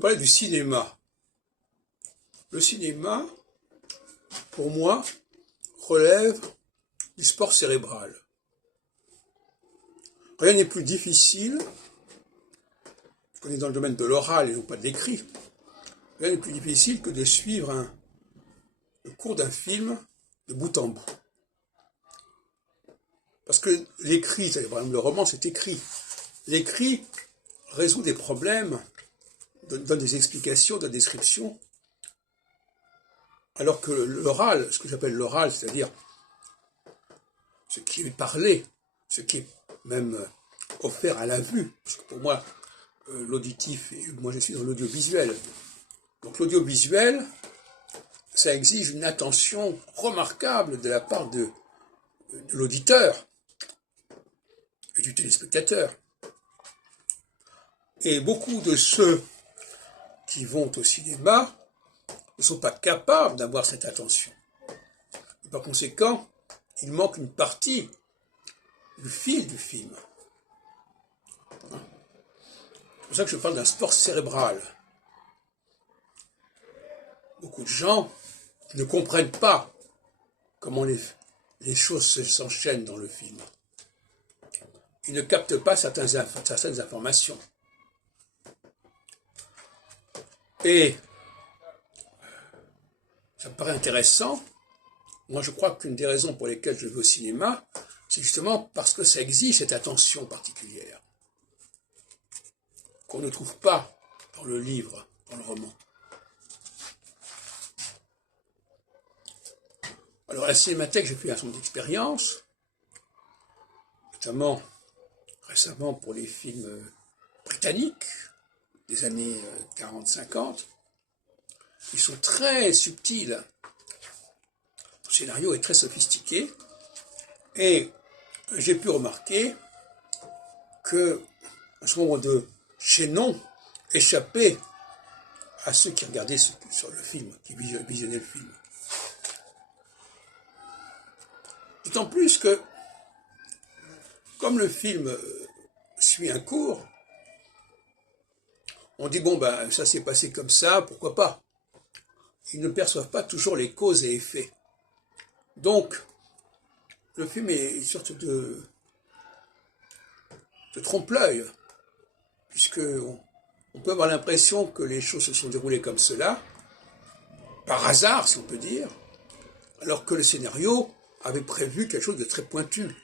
peux parler du cinéma. Le cinéma, pour moi, relève du sport cérébral. Rien n'est plus difficile, parce qu'on est dans le domaine de l'oral et non pas de l'écrit, rien n'est plus difficile que de suivre le cours d'un film de bout en bout. Parce que l'écrit, par exemple le roman, c'est écrit. L'écrit résout des problèmes, donne des explications, des descriptions, alors que l'oral, ce que j'appelle l'oral, c'est-à-dire ce qui est parlé, ce qui est même offert à la vue, parce que pour moi, l'auditif, et moi je suis dans l'audiovisuel. Donc l'audiovisuel, ça exige une attention remarquable de la part de l'auditeur et du téléspectateur. Et beaucoup de ceux qui vont au cinéma ne sont pas capables d'avoir cette attention. Et par conséquent, il manque une partie du fil du film. C'est pour ça que je parle d'un sport cérébral. Beaucoup de gens ne comprennent pas comment les choses s'enchaînent dans le film. Ils ne captent pas certaines informations. Et ça me paraît intéressant. Moi, je crois qu'une des raisons pour lesquelles je vais au cinéma, c'est justement parce que ça exige cette attention particulière qu'on ne trouve pas dans le livre, dans le roman. Alors, à la Cinémathèque, j'ai fait un certain nombre d'expériences, notamment récemment pour les films britanniques des années 40-50. Ils sont très subtils. Le scénario est très sophistiqué. Et j'ai pu remarquer que un certain nombre de chaînons échappaient à ceux qui regardaient sur le film, qui visionnaient le film. D'autant plus que, comme le film suit un cours, on dit, bon, ben, ça s'est passé comme ça, pourquoi pas. Ils ne perçoivent pas toujours les causes et effets. Donc, le film est une sorte de trompe-l'œil, puisqu'on peut avoir l'impression que les choses se sont déroulées comme cela, par hasard, si on peut dire, alors que le scénario avait prévu quelque chose de très pointu.